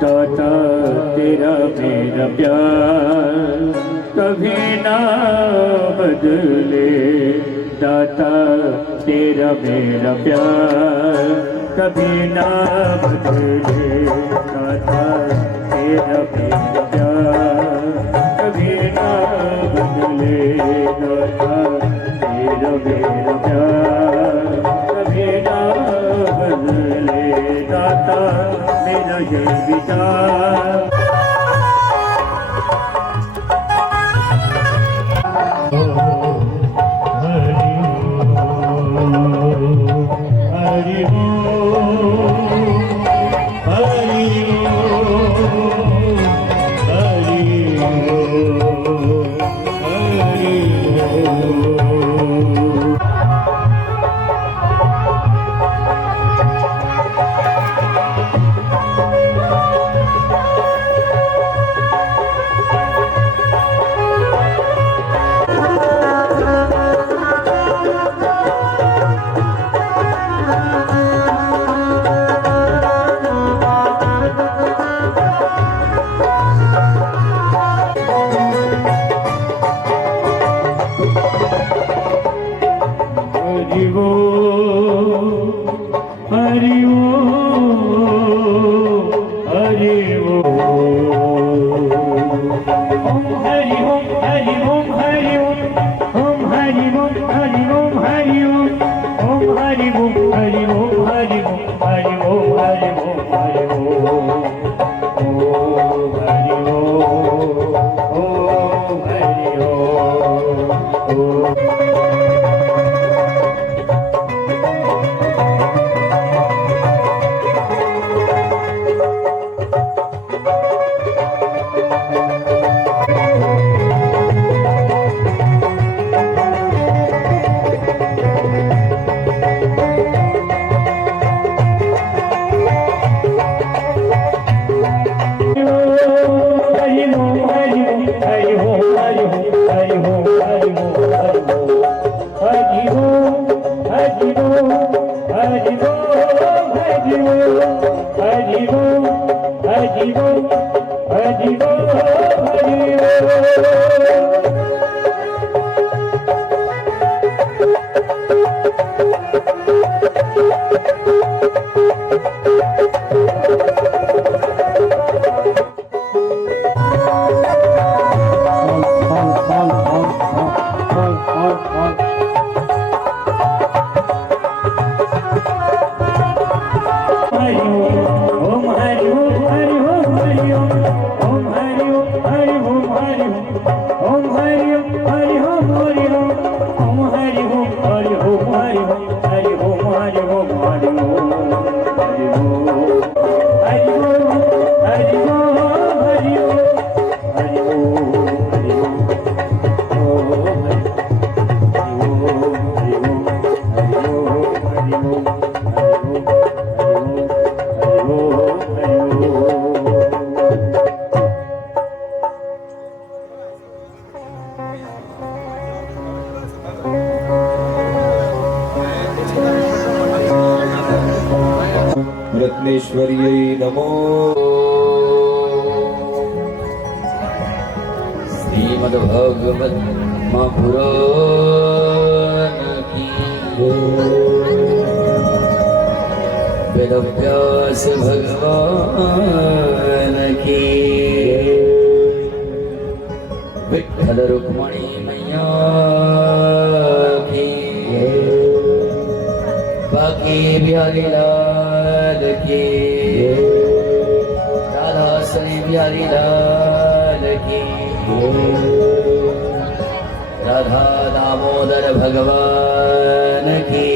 दाता तेरा मेरा प्यार कभी ना बदले, दाता तेरा मेरा प्यार कभी ना बदले, दाता तेरा मेरा प्यार कभी ना बदले, दाता तेरा मेरा प्यार कभी ना बदले, दाता मेरा ये विचार। रत्नेश्वर्यै नमो। श्रीमद्भागवत महापुराण की वेदव्यास भगवान की विठ्ठल रुक्मणी मैया की बाकी बिहारी लाल की राधा सनी बिहारी लाल की राधा दामोदर भगवान की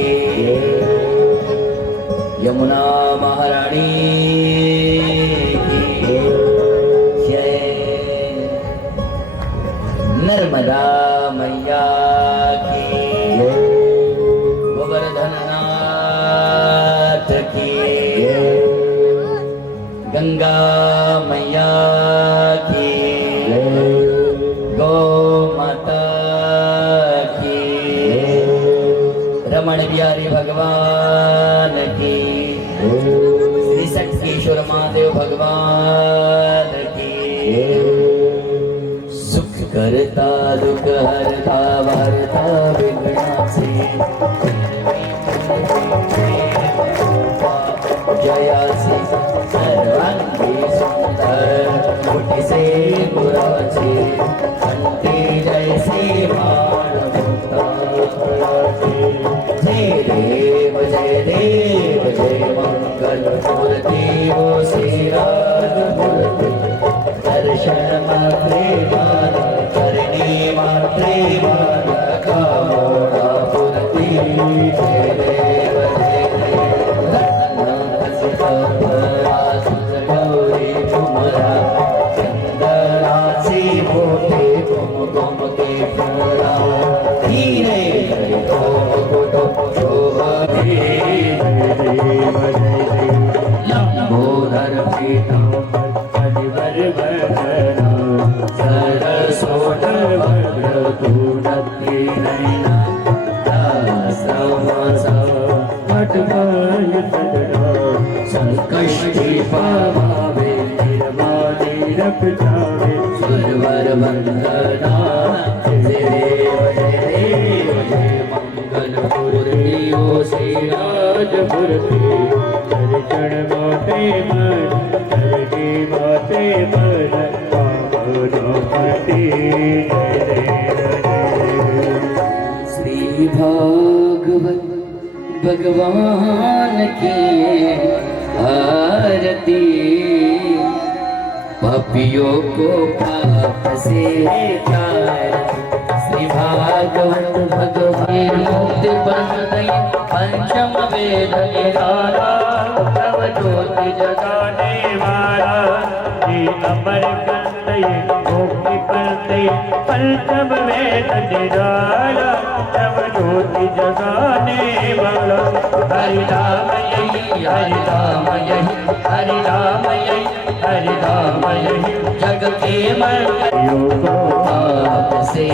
यमुना महारानी की जय गंगा मैया की गौ माता की रमण बिहारी भगवान की श्री शक्तिश्वर महादेव भगवान की सुख करता दुख हरता वारता विघ्नासी जयासी सर्वांगी सुंदर कोटि से मुराची कंठी जैसी मान मुक्ता जय देव जय मंगल मूर्ति वो श्री राज मूर्ति दर्शन मात्रे मान करणी मात्रे मान कामना पूर्ति जय देव गौरी कुमरा चंदनासी मोटे कुम के फूला धीरे लंबोदर पीठम परिवर भजना सरस्वत वक्रतुंडी नैना दासवसा भटवाय सदरा संकष्टी पावे निर्वाणी रक्षावे सुरवर वंदना देव जय मंगल मूर्ति ओ श्री राज मूर्ति दर्शन माते मन दर्शी माते मन पावना मूर्ति जय देव श्री भागवत भगवान की आरती पापियों को पाप से तार श्री भागवत भगवान मुक्ति प्रदाय पंचम वेद निराला तव ज्योति जगाने वाला जी अमर करते मुक्ति परते पंचम वेद निराला तव ज्योति जगाने वाला हरि राम यही हरि राम यही हरि राम यही हरि राम यही जग के मर्त्यों को पाप से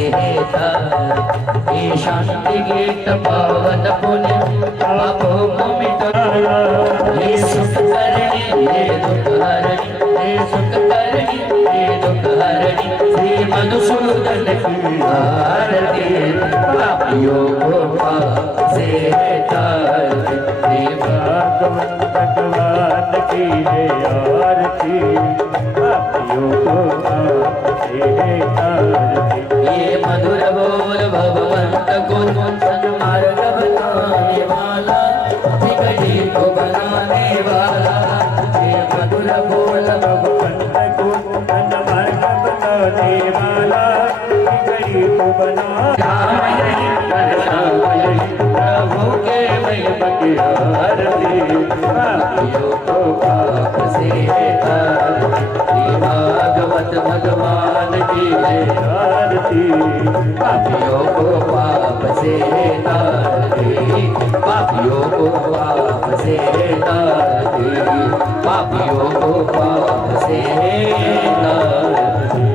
तार ये शांति गीत पावन पुण्य पापों को मिटाया ये सुख करनी ये दुख हरणी ये सुख करनी ये दुख हरणी श्री मधुसूदन की आरती पापियों को पाप से तार श्री भागवत भगवान की जय आरती पापियों को पाप से तारती ये मधुर बोल भगवंत को सन्मार्ग बताने वाला बिगड़ी को बनाने वाला ये मधुर बोल भगवंत को सन्मार्ग बताने वाला बिगड़ी को बना राम यही प्रभु के महिमा की आरती पापियों को पाप से तार भागवत भगवान की जय आरती पापियों को पाप से तारती पापियों को पाप से तारती पापियों को पाप से तारती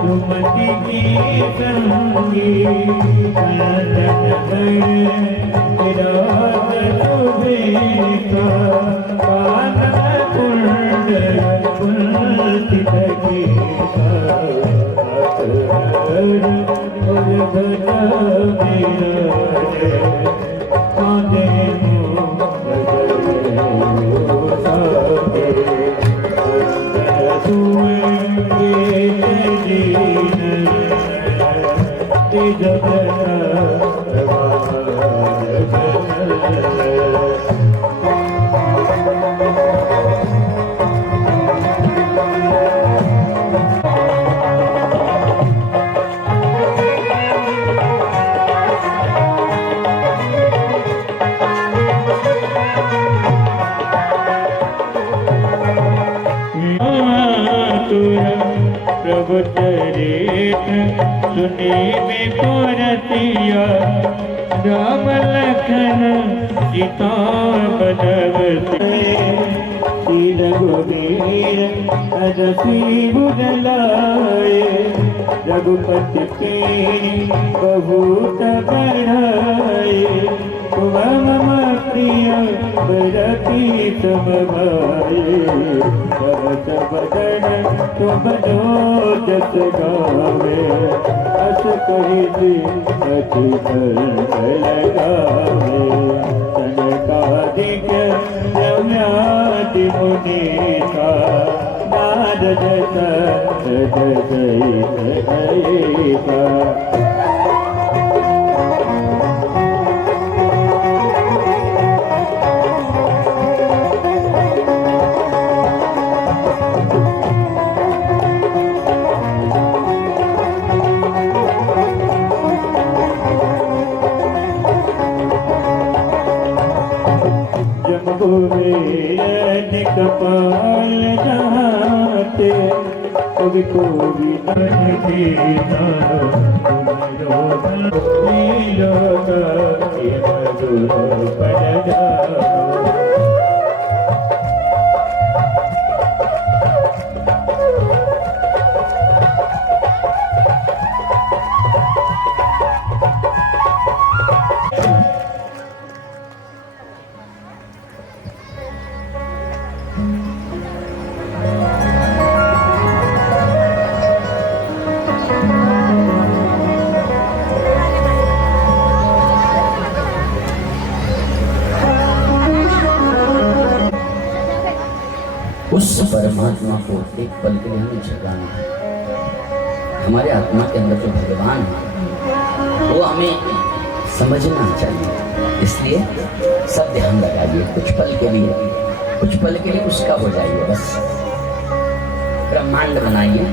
सुमति की संगी कुंड कुंड प्रभु चरित सुनी में परतिया राम लखन सीता बनवती रघुवीर अरसी बुझलाए रघुपति के बहुत बढ़ाए मम प्रिय बरती सब भाए सहस बदन तुम जस गावे अस कही अति लगावे कनकादिक रम्याति मुनीसा नारद सहित कपाल जाते कभी कोई देना उस परमात्मा को एक पल के लिए हमें जगाना है। हमारे आत्मा के अंदर जो भगवान है वो हमें समझना चाहिए। इसलिए सब ध्यान लगाइए, कुछ पल के लिए उसका हो जाइए। बस ब्रह्मांड बनाइए।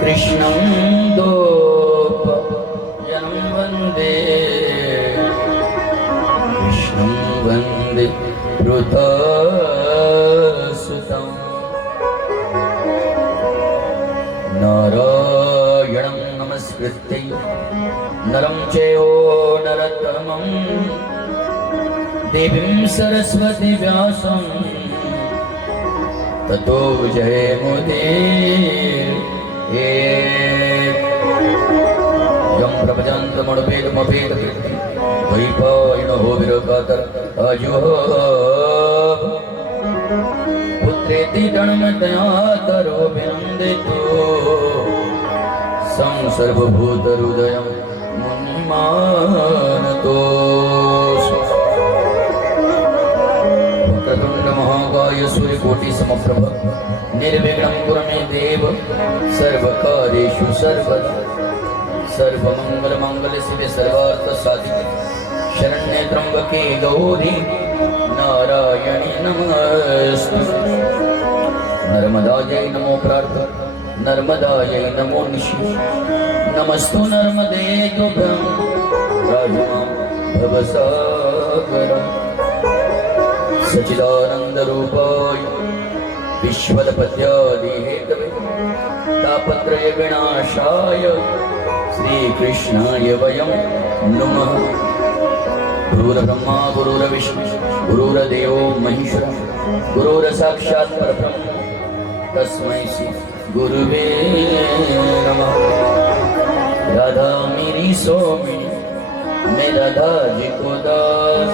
कृष्णं दोपयनं वन्दे कृष्णं वन्दे वृतसुतं नारायणं नमस्कृत्य नरं चैव नरोत्तमं देवीं सरस्वती व्यासं ततो जयमुदीरये। यं प्रपञ्चमनुपेदमपेद द्वैपायनो विरकातर अजुः पुत्रेति तन्मयतया तरोऽभिनन्दितो सर्वभूतहृदयं मुनिमानतोऽस्मि। वक्रतुण्ड महाकाय सूर्यकोटि समप्रभ निर्विघ्नं कुरु मे देव सर्वकार्येषु सर्वदा। सर्वमङ्गलमाङ्गल्ये शिवे सर्वार्थसाधिके शरण्ये त्र्यम्बके गौरी नारायणी नमोस्तुते। नर्मदायै नमो प्रार्थना नर्मदायै नमो निशि नमस्तु नर्मदे तुभ्यं राजमां भवसागरं सच्चिदानन्दरूपाय विश्वदपद्यादिहेतवे तापत्रय विनाशाय श्रीकृष्णाय वयं नमः। गुरुर्ब्रह्मा गुरुर्विष्णु गुरुर्देवो महेश्वरः गुरुर्साक्षात् परब्रह्म तस्मै श्री गुरुवे नमः। राधा मेरी सोमिनी मैं राधा जी को दास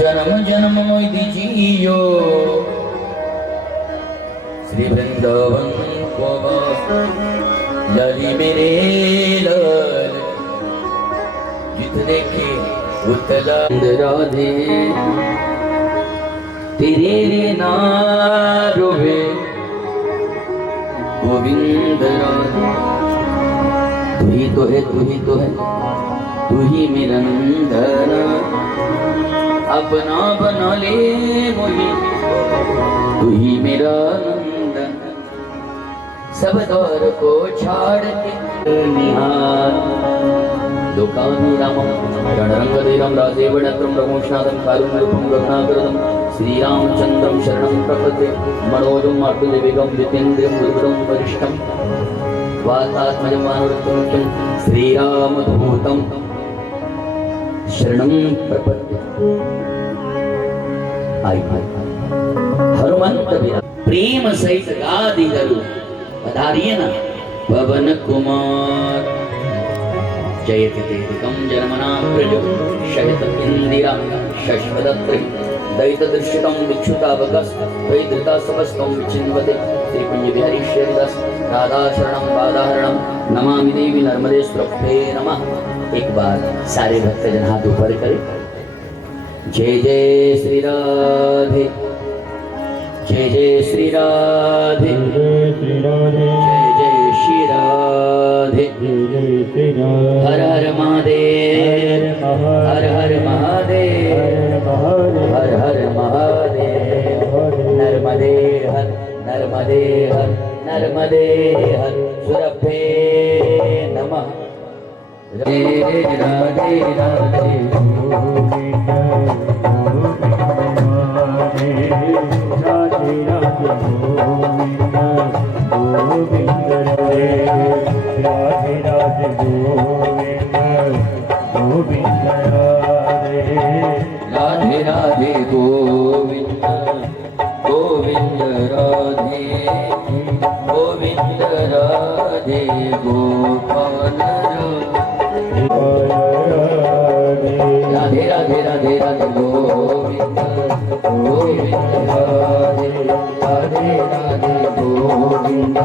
जन्म जन्म मोहि दीजियो श्री वृंदावन को वास लाली मेरे लाल जित देखे उतला राधे तेरे नारोवे गोविंद राधे तू ही तो है तू ही तो है तू ही मेरा नंदन अपना बना ले मोही तू ही मेरा नंदन सब दौर को छाड़ के निहार लोकानि रामं रणरंगधीरं राजेवणत्रं रघुनाथं कारुण्यरूपं करुणाकरं श्रीरामचन्द्रं शरणं प्रपद्ये मनोजं मातुलवेगं जितेन्द्रियं बुद्धिं वरिष्ठं वातात्मजं मानवरत्नं श्रीरामदूतं शरणं प्रपद्ये। आई हनुमंत प्रेम सहित गादिगरु पधारिए न पवन कुमार जयति तेदिकं जन्मना प्रज शयत इंदिरा शश्वदत्रि दैतदृश्यतं विच्छुतावकस वैधृता समस्तं विचिन्वते श्रीकुंज बिहारी श्रीदास राधा शरणं पादाहरणं नमामि देवी नर्मदे स्वप्ने नमः। एक बार सारे भक्तजन हाथ ऊपर करें। जय जय श्री राधे जय जय श्री राधे जय जय श्री राधे हर हर महादेव हर हर महादेव हर हर महादेव नर्मदे हर नर्मदे हर नर्मदे हर सुरभे नमः। राधे राधे राधे राधे राधे गोविंद गोविंद राधे गोविंद राधे गोपाल राधे राधे राधे राधे गोविंद गोविंद राधे राधे राधे गोविंद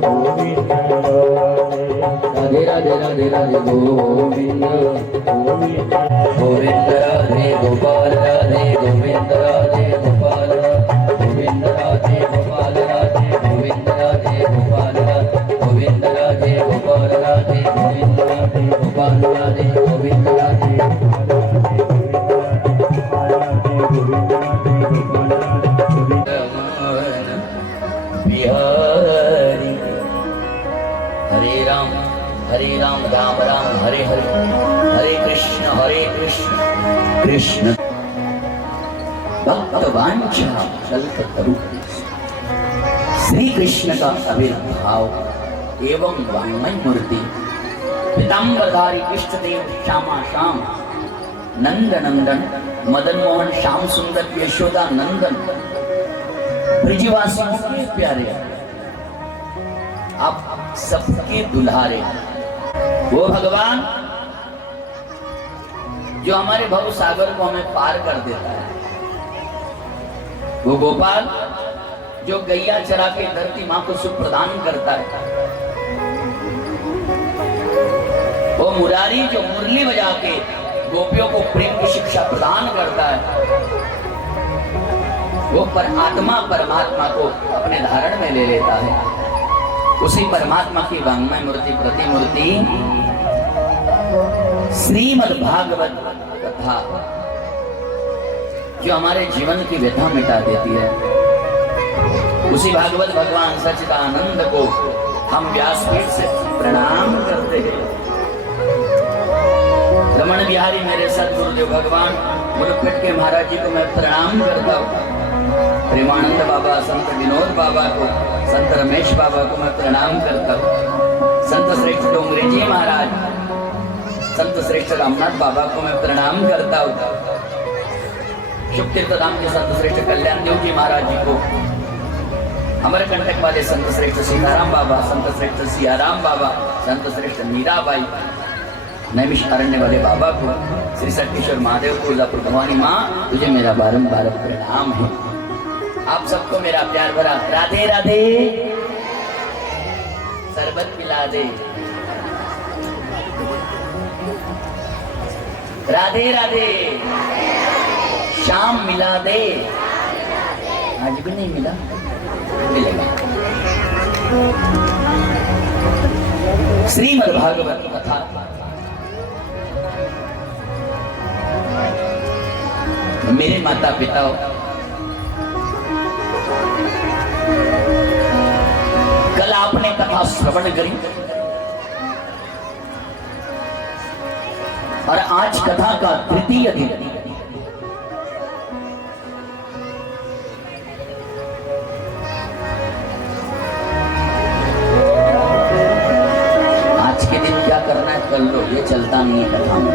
गोविंद राधे राधे राधे राधे गोविंद गोविंद राधे गोपाल राधे गोविंद राधे गोपाल गोविंद राधे गोपाल राधे गोविंद राधे गोपाल गोविंद राधे गोपाल राधे गोविंद राधे गोपाल राधे गोविंद राधे बिहारी हरे राम राम राम हरे हरे हरे कृष्ण कृष्ण भक्त वांछा कल्पतरु श्री कृष्ण का आविर्भाव एवं वाङ्मय मूर्ति पीताम्बरधारी इष्टदेव श्यामा श्याम नंद नंदन मदन मोहन श्याम सुंदर यशोदा नंदन ब्रिजवासियों के प्यारे आप सबके दुल्हारे वो भगवान जो हमारे भव सागर को हमें पार कर देता है, वो गोपाल जो गैया चरा के धरती मां को सुख प्रदान करता है, वो मुरारी जो मुरली बजा के गोपियों को प्रेम की शिक्षा प्रदान करता है, वो परमात्मा को अपने धारण में ले लेता है। उसी परमात्मा की वाङ्मय मूर्ति प्रतिमूर्ति श्रीमद् भागवत कथा जो हमारे जीवन की व्यथा मिटा देती है, उसी भागवत भगवान सच्चिदानंद को हम व्यासपीठ से प्रणाम करते हैं। रमण बिहारी मेरे सदगुरुदेव भगवान गुरुपीठ के महाराज जी को मैं प्रणाम करता हूँ। प्रेमानंद बाबा, संत विनोद बाबा को, संत रमेश बाबा को मैं प्रणाम करता हूँ। संत श्रेष्ठ डोंगरे जी महाराज, संत श्रेष्ठ रामनाथ बाबा को मैं प्रणाम करता हूँ। शुभ तीर्थ धाम के संत श्रेष्ठ कल्याण देव जी महाराज जी को, अमरकंटक वाले संत श्रेष्ठ सीताराम बाबा, संत श्रेष्ठ सियाराम बाबा, संत श्रेष्ठ मीराबाई, नैमिषारण्य वाले बाबा को, श्री सत्येश्वर महादेव को, उल्लापुर भवानी माँ, तुझे मेरा बारंबार प्रणाम है। आप सबको मेरा प्यार भरा राधे राधे। शरबत पिला दे, राधे राधे। शाम मिला दे, आज भी नहीं मिला, मिलेगा। श्रीमद् भागवत कथा मेरे माता पिता, कल आपने कथा श्रवण करी और आज कथा का तृतीय दिन। आज के दिन क्या करना है कर लो, ये चलता नहीं है कथा में।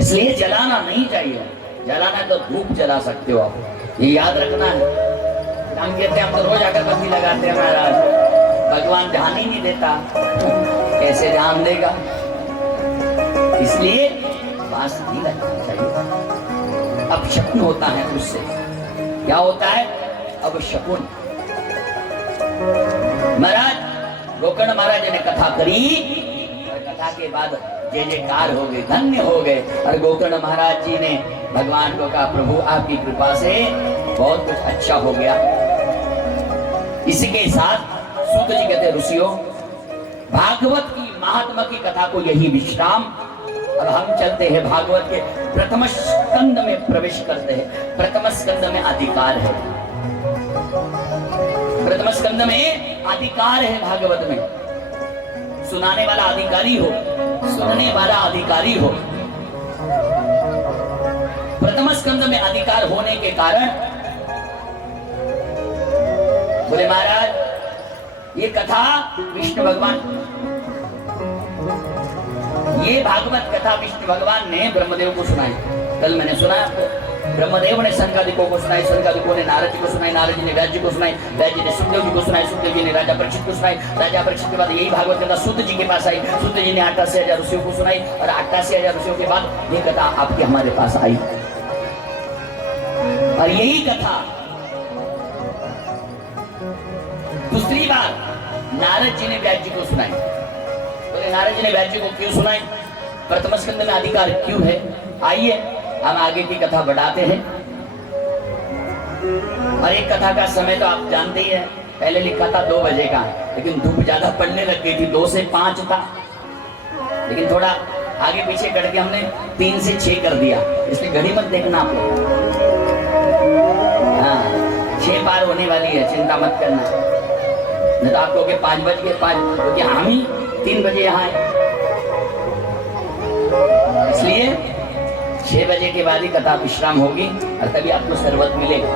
इसलिए जलाना नहीं चाहिए। जलाना तो धूप जला सकते हो आप, ये याद रखना है। हम कहते हैं हम तो रोज अगरबत्ती लगाते हैं महाराज, भगवान ध्यान ही नहीं देता, कैसे ध्यान देगा? इसलिए बांस नहीं लगना चाहिए। अब शकुन होता है उससे, क्या होता है? अब शकुन महाराज गोकर्ण महाराज ने कथा करी और कथा के बाद जय जयकार हो गए, धन्य हो गए। और गोकर्ण महाराज जी ने भगवान को कहा प्रभु आपकी कृपा से बहुत कुछ अच्छा हो गया। इसके साथ सूत जी कहते ऋषियों भागवत की महात्मा की कथा को यही विश्राम। अब हम चलते हैं भागवत के प्रथम स्कंद में प्रवेश करते हैं। प्रथम स्कंद में अधिकार है, प्रथम स्कंद में अधिकार है। भागवत में सुनाने वाला अधिकारी हो, सुनने वाला अधिकारी हो। प्रथम स्कंद में अधिकार होने के कारण बोले महाराज ये कथा विष्णु भगवान, ये भागवत कथा विष्णु भगवान ने ब्रह्मदेव को सुनाई। कल मैंने सुनाया आपको, ब्रह्मदेव ने सनकादिकों को सुनाई, सनकादिकों ने नारद जी को सुनाई, नारद जी ने व्यास जी को सुनाई, व्यास जी ने सुखदेव जी को सुनाई, सुखदेव जी ने राजा परीक्षित को सुनाई, राजा परीक्षित के बाद यही भागवत कथा सूत जी के पास आई, सूत जी ने 88,000 ऋषियों को सुनाई और 88,000 ऋषियों के बाद ये कथा आपके हमारे पास आई। और यही कथा दूसरी बार नारद जी ने व्यास जी को सुनाई। बोले नारद जी ने व्यास जी को क्यों सुनाई? प्रथम स्कंद में अधिकार क्यों है? आइए हम आगे की कथा बढ़ाते हैं। और एक कथा का समय तो आप जानते ही हैं, पहले लिखा था 2 बजे का, लेकिन धूप ज्यादा पड़ने लग गई थी, 2 से 5 था, लेकिन थोड़ा आगे पीछे करके हमने 3 से 6 कर दिया। इसलिए घड़ी मत देखना आप लोग, हाँ 6 पार होने वाली है, चिंता मत करना। नहीं तो आप कहोगे 5 बज गए 5, क्योंकि हम ही 3 बजे यहाँ आए। इसलिए 6 बजे के बाद ही कथा विश्राम होगी और तभी आपको शरबत मिलेगा।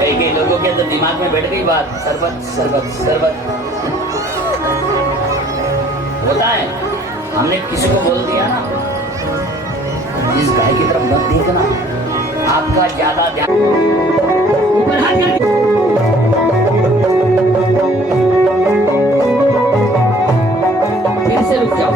कई लोगों के अंदर दिमाग में बैठ गई बात, शरबत शरबत शरबत होता है। हमने किसी को बोल दिया ना इस गाय की तरफ मत देखना, आपका ज्यादा ध्यान ऊपर हाथ फिर से रुक जाओ।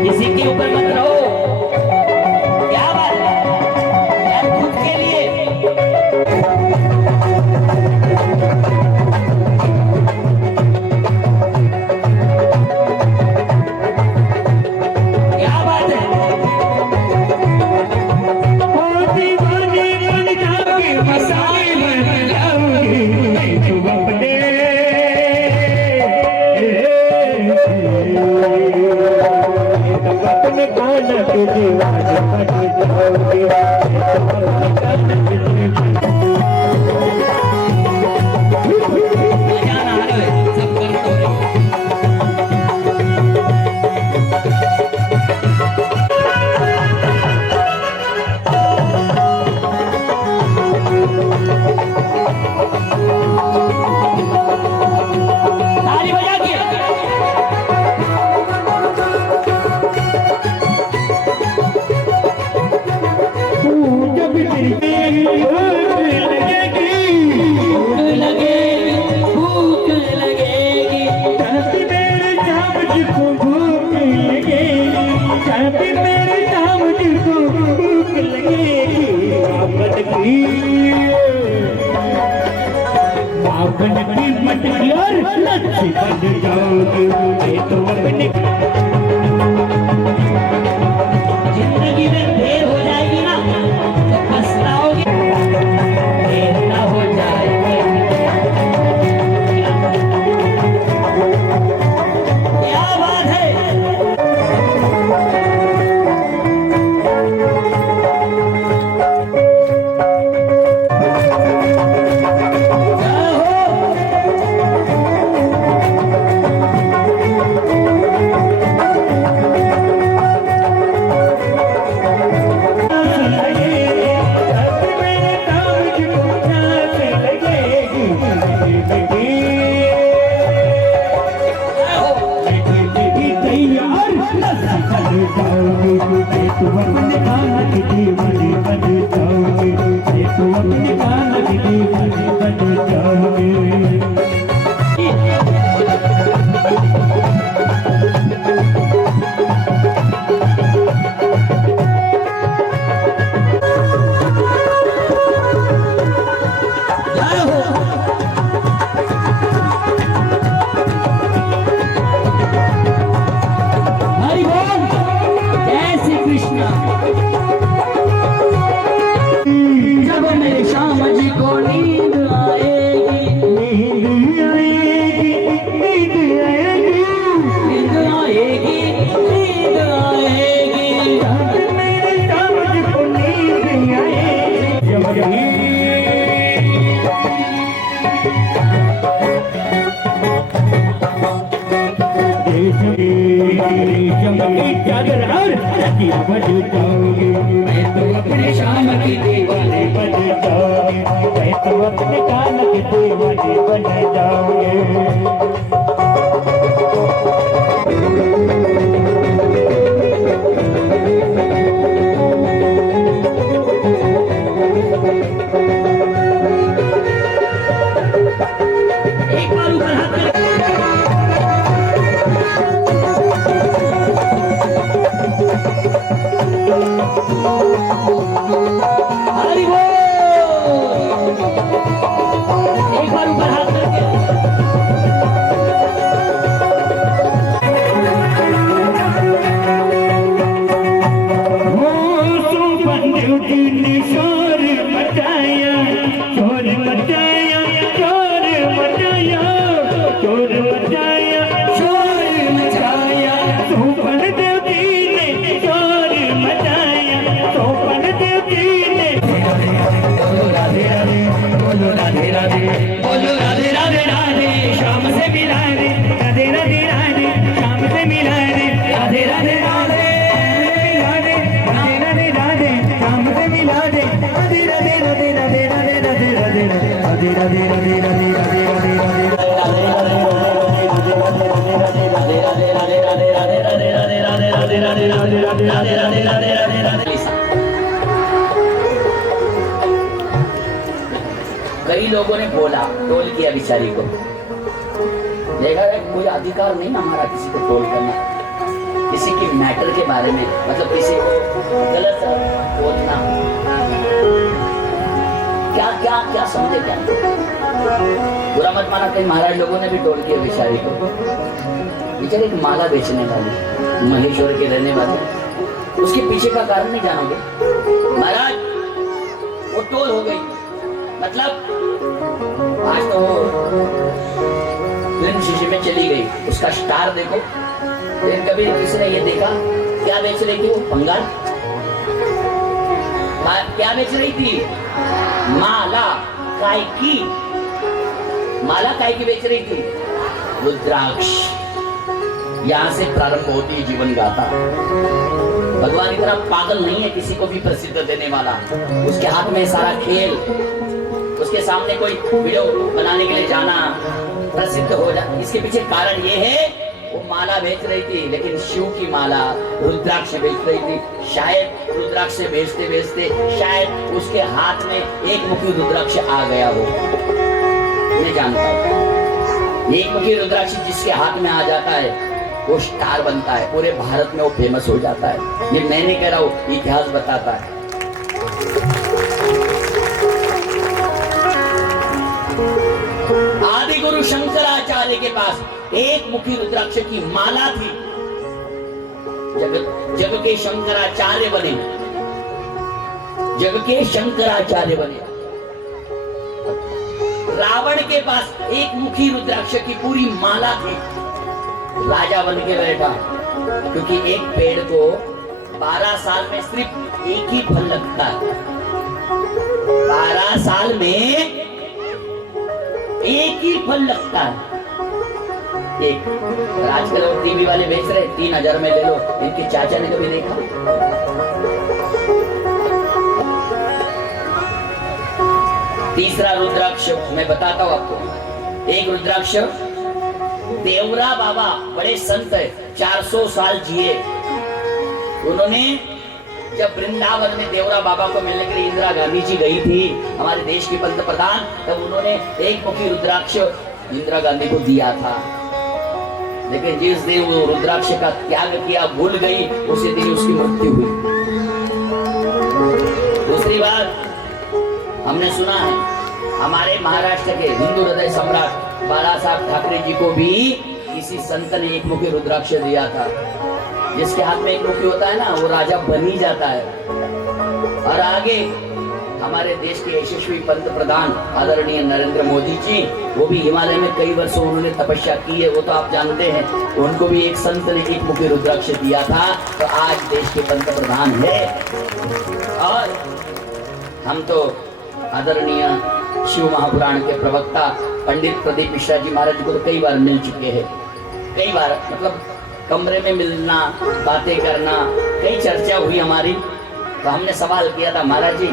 किसी के ऊपर मत रहो, क्या बात है, खुद के लिए क्या बात है। जब मक्खन की मटकी और लच्छी बन जाओगे ये तो अपने जिंदगी में देर हो जाएगी ना तो पछताओगे, देर ना हो जाएगी। क्या बात है। हरि बोल, जय श्री कृष्ण। जब मेरे श्याम जी को नींद आएगी, नींद आएगी, नींद आएगी, नींद आएगी, नींद आएगी। जब मेरे श्याम जी को नींद आएगी, मैं तो अपने श्याम की दीवाने बन जाओगे, मैं तो अपने कान के दीवाने बन जाओगे। एक बार ऊपर हाथ करके हरि बोल, एक बार ऊपर हाथ करके शोर मचाया, शोर मचाया, शोर मचाया, शोर मचाया, शोर मचाया। सोपन देवती ने शोर मचाया, सोपन देवती ने। बोलो राधे राधे, बोलो राधे राधे, बोलो राधे राधे राधे, शाम से मिला रे, राधे राधे राधे, शाम से मिला रे, राधे राधे राधे, राधे राधे राधे, शाम से मिला रे, राधे राधे राधे, राधे राधे राधे, राधे राधे राधे, राधे राधे राधे, राधे राधे राधे। कई लोगों ने बोला, टोल किया बेचारी को। देखा है, कोई अधिकार नहीं हमारा किसी को टोल करना, किसी की मैटर के बारे में, मतलब किसी को गलत बोलना। क्या क्या क्या समझे, क्या बुरा मत माना। कई महाराज लोगों ने भी टोल किया बेचारी को। बेचारी एक माला बेचने वाली, महेश्वर के रहने वाले, उसके पीछे का कारण नहीं जानोगे महाराज। वो टोल हो गई, मतलब आज तो फिल्म शीशे में चली गई, उसका स्टार देखो। फिर कभी किसी ने ये देखा क्या बेच रही थी वो? बंगाल क्या बेच रही थी? माला। काय की माला? काय की बेच रही थी? रुद्राक्ष। यहाँ से प्रारंभ होती है जीवन गाथा। भगवान इतना पागल नहीं है किसी को भी प्रसिद्ध देने वाला। उसके हाथ में सारा खेल, उसके सामने कोई वीडियो बनाने के लिए जाना, प्रसिद्ध हो जाए। इसके पीछे कारण ये है, वो माला बेच रही थी, लेकिन शिव की माला, रुद्राक्ष बेच रही थी। शायद रुद्राक्ष से बेचते बेचते शायद उसके हाथ में एक मुखी रुद्राक्ष आ गया हो, मैं जानता हूँ। एक मुखी रुद्राक्ष जिसके हाथ में आ जाता है वो स्टार बनता है, पूरे भारत में वो फेमस हो जाता है। ये मैं नहीं कह रहा हूँ, इतिहास बताता है। शंकराचार्य के पास एक मुखी रुद्राक्ष की माला थी। जग के शंकराचार्य बने, जग के शंकराचार्य बने। रावण के पास एक मुखी रुद्राक्ष की पूरी माला थी, राजा बन के बैठा, क्योंकि एक पेड़ को 12 साल में सिर्फ एक ही फल लगता है। 12 साल में एक ही फल लगता है, एक। आजकल टीवी वाले बेच रहे 3000 में ले लो, इनके चाचा ने कभी देखा? तीसरा रुद्राक्ष मैं बताता हूं आपको। एक रुद्राक्ष देवरा बाबा, बड़े संत है, 400 साल जिए। उन्होंने जब वृंदावन में देवरा बाबा को मिलने के लिए इंदिरा गांधी जी गई थी, हमारे देश की पंतप्रधान, तब उन्होंने एक मुखी रुद्राक्ष इंदिरा गांधी को दिया था। लेकिन जिस दिन वो रुद्राक्ष का त्याग किया, भूल गई, उसी दिन उसकी मृत्यु हुई। दूसरी बात हमने सुना है, हमारे महाराष्ट्र के हिंदू हृदय सम्राट बाला साहब ठाकरे जी को भी किसी संत ने एक मुखी रुद्राक्ष दिया था। जिसके हाथ में एक मुखी होता है ना, वो राजा बन ही जाता है। और आगे हमारे देश के यशस्वी पंत प्रधान आदरणीय नरेंद्र मोदी जी, वो भी हिमालय में कई वर्षों उन्होंने तपस्या की है, वो तो आप जानते हैं। उनको भी एक संत ने एक मुखी रुद्राक्ष दिया था, तो आज देश के पंत प्रधान है। और हम तो आदरणीय शिव महापुराण के प्रवक्ता पंडित प्रदीप मिश्रा जी महाराज को तो कई बार मिल चुके हैं। कई बार मतलब कमरे में मिलना, बातें करना, कई चर्चा हुई हमारी। तो हमने सवाल किया था, महाराज जी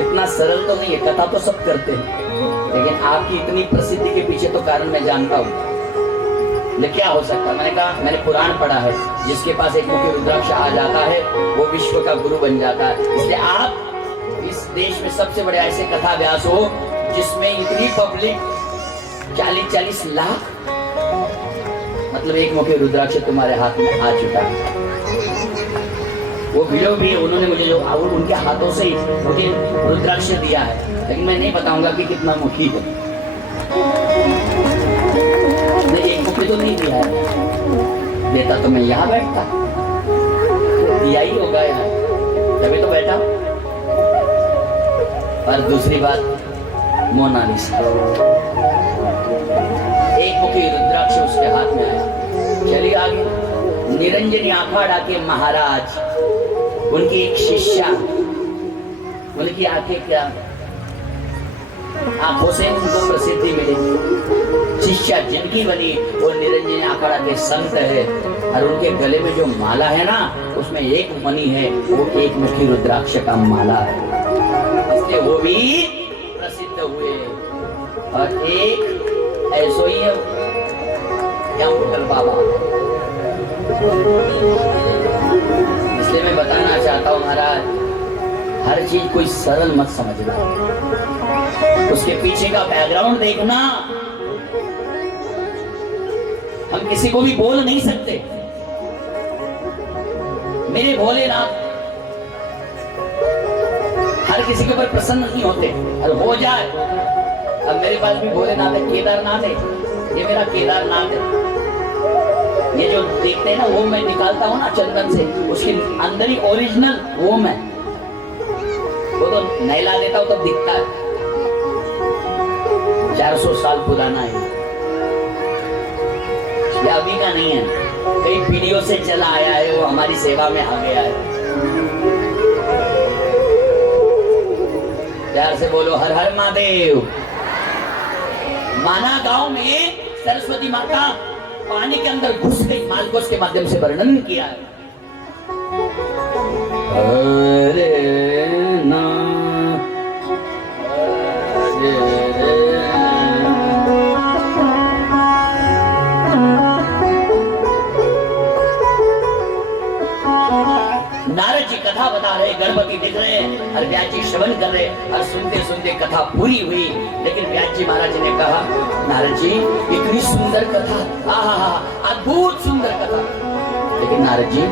इतना सरल तो नहीं है, कथा तो सब करते हैं, लेकिन आपकी इतनी प्रसिद्धि के पीछे तो कारण मैं जानता हूँ, लेकिन क्या हो सकता है? मैंने कहा मैंने पुराण पढ़ा है, जिसके पास एक मुखी रुद्राक्ष आ जाता है वो विश्व का गुरु बन जाता है। इसलिए आप इस देश में सबसे बड़े ऐसे कथा व्यास हो जिसमें इतनी पब्लिक 40-40 लाख, मतलब एक मुखी रुद्राक्ष तुम्हारे हाथ में आ चुका है। वो वीडियो भी उन्होंने मुझे जो उनके हाथों से ही मुझे रुद्राक्ष दिया है, लेकिन मैं नहीं बताऊंगा कि कितना मुखी है। एक मुखी तो नहीं दिया है, देता तो मैं यहाँ बैठता, दिया ही होगा यार, तभी तो बैठा। और दूसरी बात, मोनालिसा, एक मुखी रुद्राक्ष उसके हाथ में आया। चलिए आगे, निरंजनी अखाड़ा के महाराज, उनकी एक शिष्या, उनकी आंखें क्या, आंखों से उनको प्रसिद्धि मिली। शिष्या जिनकी बनी वो निरंजनी अखाड़ा के संत है, और उनके गले में जो माला है ना, उसमें एक मणि है, वो एक मुखी रुद्राक्ष का माला है, इसलिए वो भी प्रसिद्ध हुए। और एक ऐसो ही है क्या होटल बाबा। इसलिए मैं बताना चाहता हूँ महाराज, हर चीज कोई सरल मत समझना, उसके पीछे का बैकग्राउंड देखना। हम किसी को भी बोल नहीं सकते मेरे भोलेनाथ, हर किसी के ऊपर प्रसन्न नहीं होते, और हो जाए। अब मेरे पास भी भोलेनाथ है, केदारनाथ है, ये मेरा केदारनाथ है। ये जो देखते हैं ना, वो मैं निकालता हूँ ना चंदन से, उसके अंदर ही ओरिजिनल वो मैं, वो तो नहला देता हूँ तब दिखता है। 400 साल पुराना है, ये अभी का नहीं है, कई पीढ़ियों से चला आया है, वो हमारी सेवा में आ गया है। प्यार से बोलो हर हर महादेव। माना गांव में सरस्वती माता पानी के अंदर घुस गई, मालकोस के माध्यम से वर्णन किया है। अरे ना नारद जी कथा बता रहे, गणपति दिख रहे हैं, और व्यास जी श्रवण कर रहे, और सुनते सुनते कथा पूरी हुई। लेकिन व्यास जी महाराज ने कहा, नारद जी इतनी सुंदर कथा, अद्भुत सुंदर कथा, लेकिन नारद जी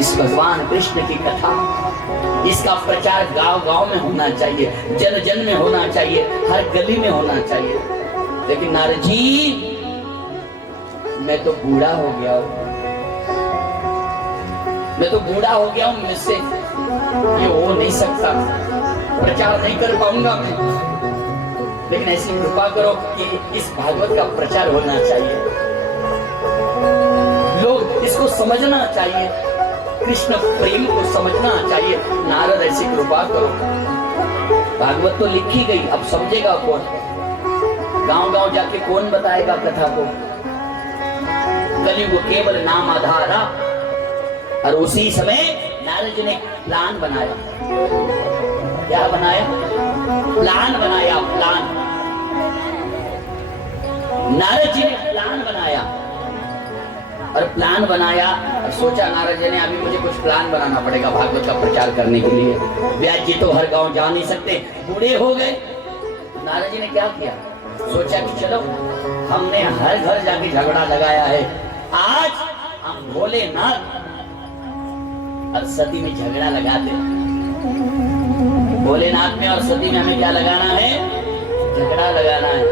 इस भगवान कृष्ण की कथा, इसका प्रचार गांव गांव में होना चाहिए, जन जन में होना चाहिए, हर गली में होना चाहिए। लेकिन नारद जी मैं तो बूढ़ा हो गया हूं, मैं तो बूढ़ा हो गया हूं, मुझसे ये हो नहीं सकता, प्रचार नहीं कर पाऊंगा मैं। लेकिन ऐसी कृपा करो कि इस भागवत का प्रचार होना चाहिए, लोग इसको समझना चाहिए, कृष्ण प्रेम को समझना चाहिए। नारद ऐसी कृपा करो। भागवत तो लिखी गई, अब समझेगा कौन? गांव गांव जाके कौन बताएगा कथा को? कलयुग केवल नाम आधारा। और उसी समय नारद जी ने प्लान बनाया। क्या बनाया? प्लान बनाया, प्लान। नारद जी ने प्लान बनाया और प्लान बनाया और सोचा नारद जी ने अभी मुझे कुछ प्लान बनाना पड़ेगा भागवत का प्रचार करने के लिए। व्यास जी तो हर गांव जा नहीं सकते, बूढ़े हो गए। नारद जी ने क्या किया? सोचा कि चलो हमने हर घर जाके झगड़ा लगाया है, आज हम भोलेनाथ और सती में झगड़ा लगाते। भोलेनाथ में और सती में हमें क्या लगाना है? झगड़ा लगाना है।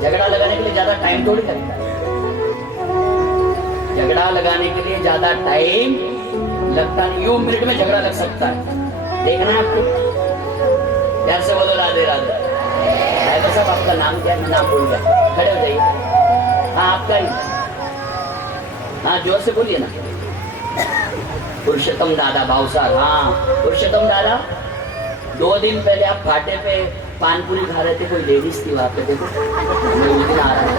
झगड़ा लगाने के लिए ज्यादा टाइम थोड़ी लगता है, झगड़ा लगाने के लिए ज्यादा टाइम लगता नहीं, यूं मिनट में झगड़ा लग सकता है। देखना है आपको? प्यार से बोलो राधे राधे। तो साहब आपका नाम क्या है? मैं नाम भूल गया, खड़े हो जाइए। हाँ आपका ही, हाँ जोर से बोलिए ना। पुरुषोत्तम दादा भावसार। हाँ पुरुषोत्तम दादा, 2 दिन पहले आप फाटे पे पानपुरी खा रहे थे, कोई लेडीज थी वहां पे, देखो मैं उस दिन आ रहा था।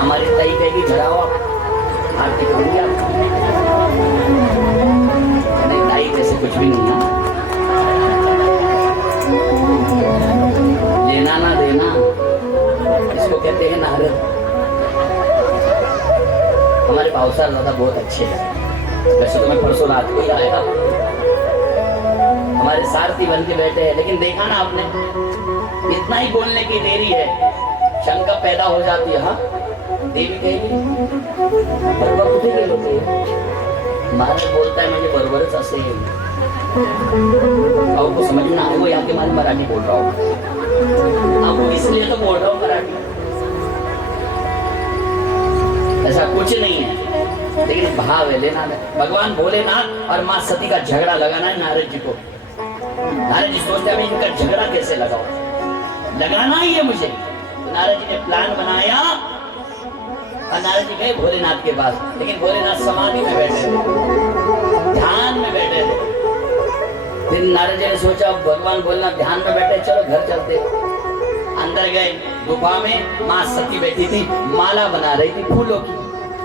हमारी तई कहेगी घर आओ आप, आरती करूंगी आप। नहीं ताई जैसे कुछ भी नहीं है, लेना ना देना इसको कहते हैं नारद। हमारे भावसार दादा बहुत अच्छे हैं, वैसे तो मैं परसों रात को ही आया, हमारे सारथी बन के बैठे हैं। लेकिन देखा ना आपने, इतना ही बोलने की देरी है शंका पैदा हो जाती है। हाँ देवी कहेगी बरोबर कुठे गेलो ते? महाराज बोलता है मुझे बरोबरच असेल। आपको समझ में आए? वो यहाँ के मारे मराठी बोल रहा हूँ, आपको इसलिए तो बोल रहा हूँ मराठी, ऐसा कुछ नहीं है, लेकिन भाव है, लेना है। भगवान भोलेनाथ और माँ सती का झगड़ा लगाना है नारद जी को। नारद जी सोचते हैं इनका झगड़ा कैसे लगाओ, लगाना ही है मुझे। तो नारद जी ने प्लान बनाया और नारद जी गए भोलेनाथ के पास, लेकिन भोलेनाथ समाधि में बैठे थे, ध्यान में बैठे थे। फिर नारद जी ने सोचा भगवान भोलेनाथ ध्यान में बैठे, चलो घर चलते। अंदर गए, गुफा में माँ सती बैठी थी, माला बना रही थी फूलों की।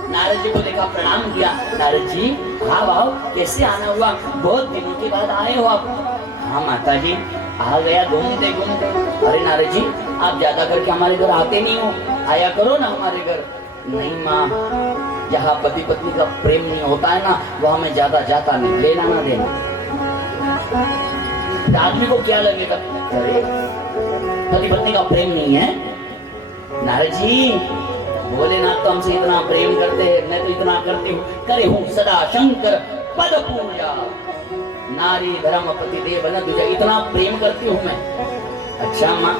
नारद जी को देखा, प्रणाम किया। नारद जी हाँ भाव कैसे आना हुआ, बहुत दिनों के बाद आए हो आप? हाँ माता जी आ गया घूमते घूमते। अरे नारद जी आप ज्यादा करके हमारे घर आते नहीं हो, आया करो ना हमारे घर। नहीं माँ, जहाँ पति पत्नी का प्रेम नहीं होता है ना, वहां मैं ज्यादा जाता नहीं, लेना ना देना। आदमी को क्या लगेगा, अरे पति पत्नी का प्रेम नहीं है। नारद जी भोलेनाथ तो हमसे इतना प्रेम करते हैं, मैं तो इतना करती हूँ, करे हूँ सदा शंकर पद पूजा, नारी धर्म पति देव न दूजा, इतना प्रेम करती हूँ मैं। अच्छा माँ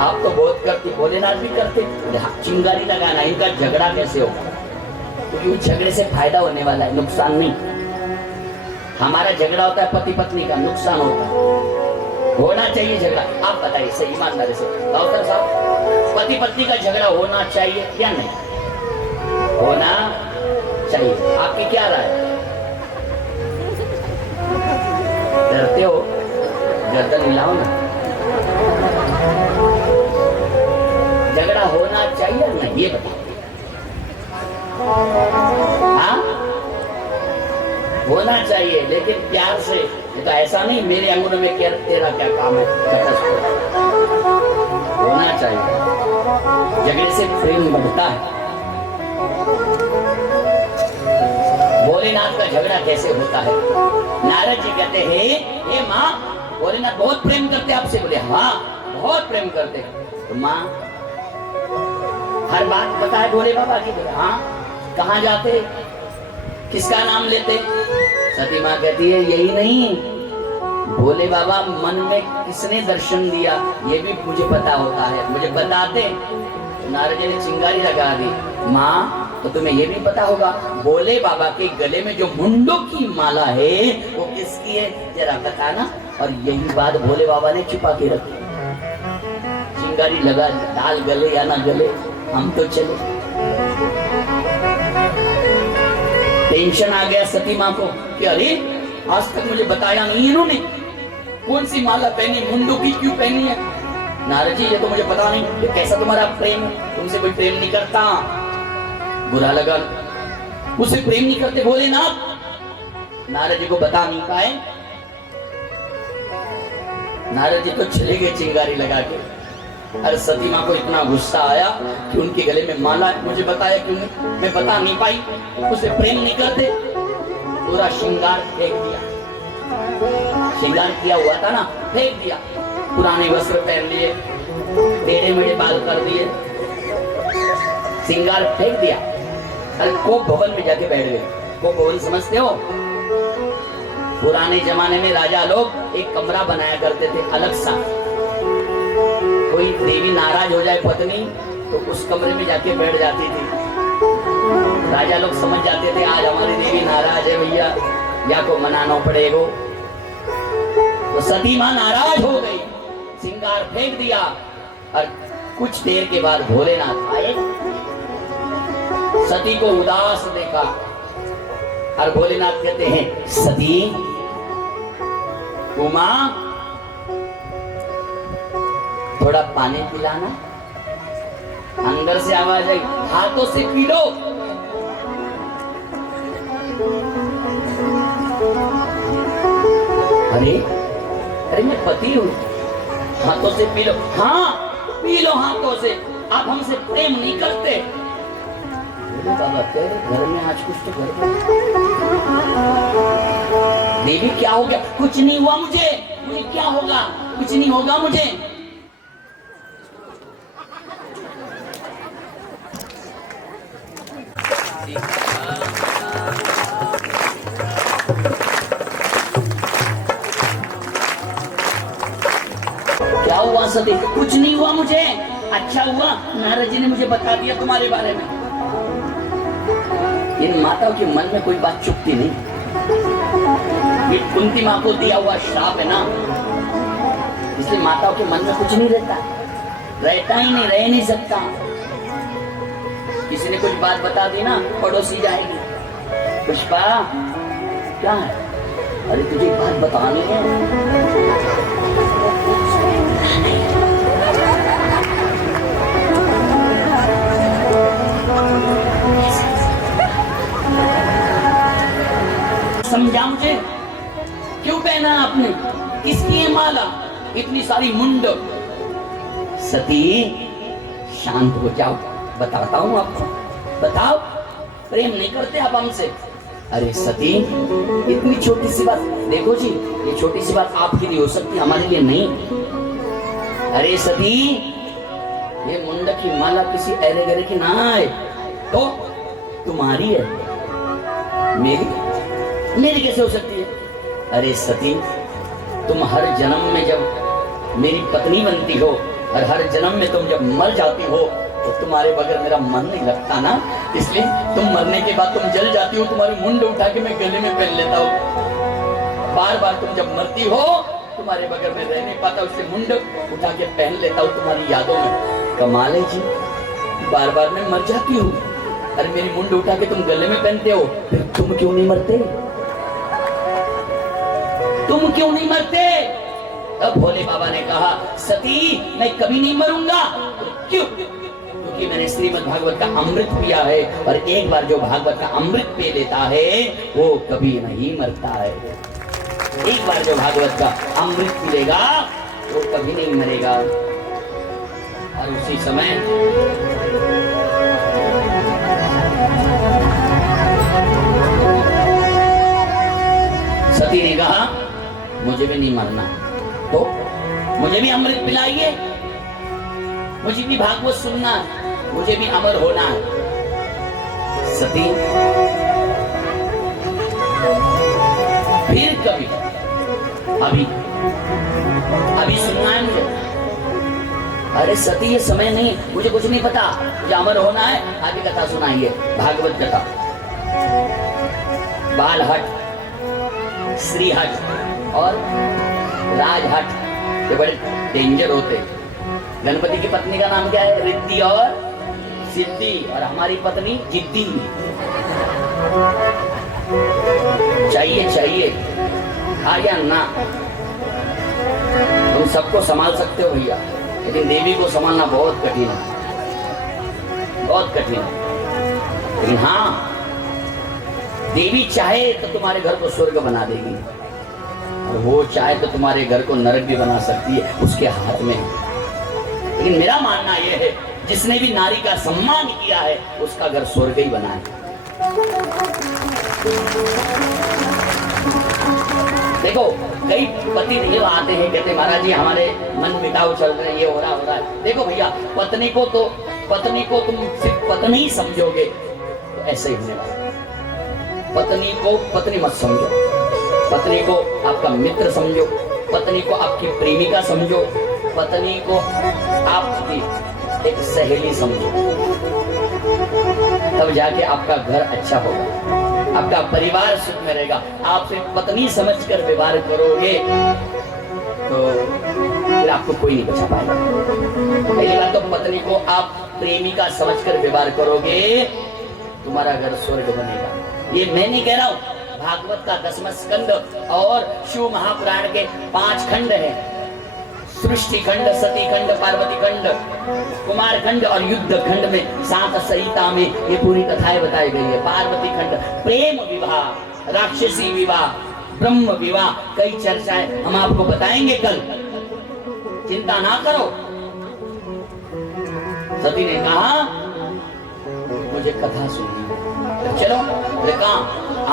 आप तो बहुत करती, भोलेनाथ भी करते, चिंगारी लगाना, इनका झगड़ा कैसे होगा? क्योंकि उस झगड़े से फायदा होने वाला है, नुकसान नहीं। हमारा झगड़ा होता है पति पत्नी का, नुकसान होता है। होना चाहिए झगड़ा, आप बताइए सही ईमानदारी से डॉक्टर साहब, पति पत्नी का झगड़ा होना चाहिए या नहीं होना चाहिए? आपकी क्या राय? डरते हो? गर्दन हिलाओ ना। झगड़ा होना चाहिए या नहीं, ये बताओ। हाँ होना चाहिए, लेकिन प्यार से। ये तो ऐसा नहीं मेरे अंगूठों में क्या, तेरा क्या काम है, होना चाहिए। झगड़े से प्रेम बढ़ता है। भोलेनाथ का झगड़ा कैसे होता है? नारद जी कहते हैं हे माँ, भोलेनाथ बहुत प्रेम करते आपसे। बोले हाँ बहुत प्रेम करते। तो माँ हर बात बताए भोले बाबा की? बोले हाँ। कहाँ जाते, किसका नाम लेते? सती माँ कहती है यही नहीं, भोले बाबा मन में किसने दर्शन दिया ये भी मुझे पता होता है, मुझे बताते। नारद जी ने चिंगारी लगा दी। माँ तो तुम्हें ये भी पता होगा भोले बाबा के गले में जो मुंडों की माला है वो किसकी है, जरा बताना। और यही बात भोले बाबा ने छुपा के रखी। चिंगारी लगा, डाल गले या ना गले, हम तो चले। टेंशन आ गया सती माँ को कि अरे आज तक मुझे बताया नहीं इन्होंने, कौन सी माला पहनी, मुंडों की क्यों पहनी है। नारद जी ये तो मुझे पता नहीं, ये कैसा तुम्हारा प्रेम है, तुमसे कोई प्रेम नहीं करता। बुरा लगा, उसे प्रेम नहीं करते भोलेनाथ। नारद जी को बता नहीं पाए। नारद जी तो चले गए चिंगारी लगा के। अरे सती माँ को इतना गुस्सा आया कि उनके गले में माला, मुझे बताया क्यों नहीं, मैं बता नहीं पाई, उसे प्रेम नहीं करते। पूरा श्रृंगार फेंक दिया, श्रृंगार किया हुआ था ना, फेंक दिया। पुराने वस्त्र पहन लिए, टेढ़े मेढ़े बाल कर दिए, श्रृंगार फेंक दिया। अरे कोप भवन में जाके बैठ गए। कोप भवन समझते हो? पुराने जमाने में राजा लोग एक कमरा बनाया करते थे अलग सा। कोई देवी नाराज हो जाए पत्नी तो उस कमरे में जाके बैठ जाती थी। राजा लोग समझ जाते थे आज हमारी देवी नाराज है भैया, या को मनाना पड़ेगा। तो सती मां नाराज हो गई, श्रृंगार फेंक दिया। और कुछ देर के बाद भोलेनाथ आए, सती को उदास देखा और भोलेनाथ कहते हैं सती, उमा थोड़ा पानी पिलाना। अंदर से आवाज आई, हाथों से पी लो। अरे अरे मैं पति हूं, हाथों से पी लो। हाँ पी लो हाथों से, आप हमसे प्रेम नहीं करते। बाबा कह रहे घर में आज कुछ तो घर में। देवी क्या हो गया? कुछ नहीं हुआ मुझे, मुझे क्या होगा, कुछ नहीं होगा मुझे। क्या हुआ सती? कुछ नहीं हुआ मुझे। अच्छा हुआ नारद जी ने मुझे बता दिया तुम्हारे बारे में। इन माताओं के मन में कोई बात चुपती नहीं। ये कुंती माँ को दिया हुआ श्राप है ना, इसलिए माताओं के मन में कुछ नहीं रहता ही नहीं, रह नहीं सकता। किसी ने कुछ बात बता दी ना, पड़ोसी जाएगी, पुष्पा क्या है? अरे तुझे बात बतानी है। समझा मुझे, क्यों पहना आपने, किसकी है माला, इतनी सारी मुंड। सती शांत हो जाओ, बताता हूं आपको। बताओ प्रेम नहीं करते आप हमसे? अरे सती इतनी छोटी सी बात, देखो जी ये छोटी सी बात आपके लिए हो सकती, हमारे लिए नहीं। अरे सती ये मुंड की माला किसी ऐरे गरे की ना है तो तुम्हारी है, मेरी कैसे हो सकती है? अरे सती तुम हर जन्म में जब मेरी पत्नी बनती हो और हर जन्म में तुम जब मर जाती हो तो तुम्हारे बगैर मेरा मन नहीं लगता ना, इसलिए तुम मरने के बाद तुम जल जाती हो, तुम्हारी मुंड उठा के मैं गले में पहन लेता हूँ। बार बार तुम जब मरती हो तुम्हारे बगैर मैं रह नहीं पाता, उससे मुंड उठा के पहन लेता हूँ तुम्हारी यादों में। कमाल है जी, बार बार मैं मर जाती हूँ, अरे मेरी मुंड उठा के तुम गले में पहनते हो, फिर तुम क्यों नहीं मरते? तुम क्यों नहीं मरते? तब भोले बाबा ने कहा सती मैं कभी नहीं मरूंगा। क्यों? क्योंकि मैंने श्रीमद् भागवत का अमृत पिया है, और एक बार जो भागवत का अमृत पी लेता है वो कभी नहीं मरता है। एक बार जो भागवत का अमृत पिलेगा वो कभी नहीं मरेगा। और उसी समय सती ने कहा मुझे भी नहीं मरना, तो मुझे भी अमृत पिलाइए, मुझे भी भागवत सुनना, मुझे भी अमर होना है। सती फिर कभी अभी अभी सुनना है मुझे। अरे सती ये समय नहीं, मुझे कुछ नहीं पता, मुझे अमर होना है। आगे कथा सुनाइए, भागवत कथा। बालहट, श्रीहट और राजहट, ये बड़े डेंजर होते। गणपति की पत्नी का नाम क्या है? रिद्धि और सिद्धि, और हमारी पत्नी जिद्दी। चाहिए हाँ या ना। तुम सबको संभाल सकते हो भैया, लेकिन देवी को संभालना बहुत कठिन है, बहुत कठिन है। लेकिन हाँ, देवी चाहे तो तुम्हारे घर को स्वर्ग बना देगी, और वो चाहे तो तुम्हारे घर को नरक भी बना सकती है, उसके हाथ में। लेकिन मेरा मानना यह है, जिसने भी नारी का सम्मान किया है उसका घर स्वर्ग ही बना है। देखो, कई पति देव आते हैं, कहते महाराज जी हमारे मन मिटाव चल रहे हैं, ये हो रहा है। देखो भैया, पत्नी को तुम सिर्फ पत्नी ही समझोगे तो ऐसे ही होने वाला। पत्नी को पत्नी मत समझो, पत्नी को आपका मित्र समझो, पत्नी को आपकी प्रेमिका समझो, पत्नी को आपकी एक सहेली समझो, तब जाके आपका घर अच्छा होगा, आपका परिवार सुख में रहेगा। आप सिर्फ पत्नी समझकर व्यवहार करोगे तो फिर आपको कोई नहीं बचा पाएगा। पहली बात तो पत्नी को आप प्रेमिका समझकर व्यवहार करोगे, तुम्हारा घर स्वर्ग बनेगा। ये मैं नहीं कह रहा हूं, भागवत का 10वां स्कंद और शिव महापुराण के 5 खंड हैं। सृष्टि खंड, सती खंड, पार्वती खंड, कुमार खंड और युद्ध खंड में 7 संहिता में ये पूरी कथाएं बताई गई है। पार्वती खंड प्रेम विवाह, राक्षसी विवाह, ब्रह्म विवाह, कई चर्चाएं हम आपको बताएंगे कल, चिंता ना करो। सती ने कहा मुझे कथा सुननी, चलो कहा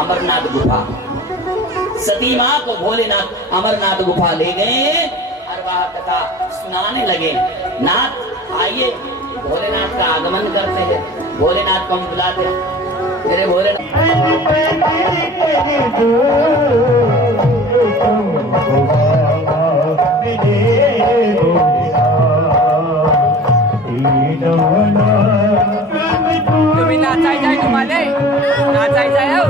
अमरनाथ गुफा। सती मां को भोलेनाथ अमरनाथ गुफा ले गए और वह कथा सुनाने लगे। नाथ आइए, भोलेनाथ का आगमन करते हैं, भोलेनाथ को हम बुलाते हैं। मेरे भोलेनाथ तुम्ही नाचायचंय, तुम्हाला नाचायचंय हो.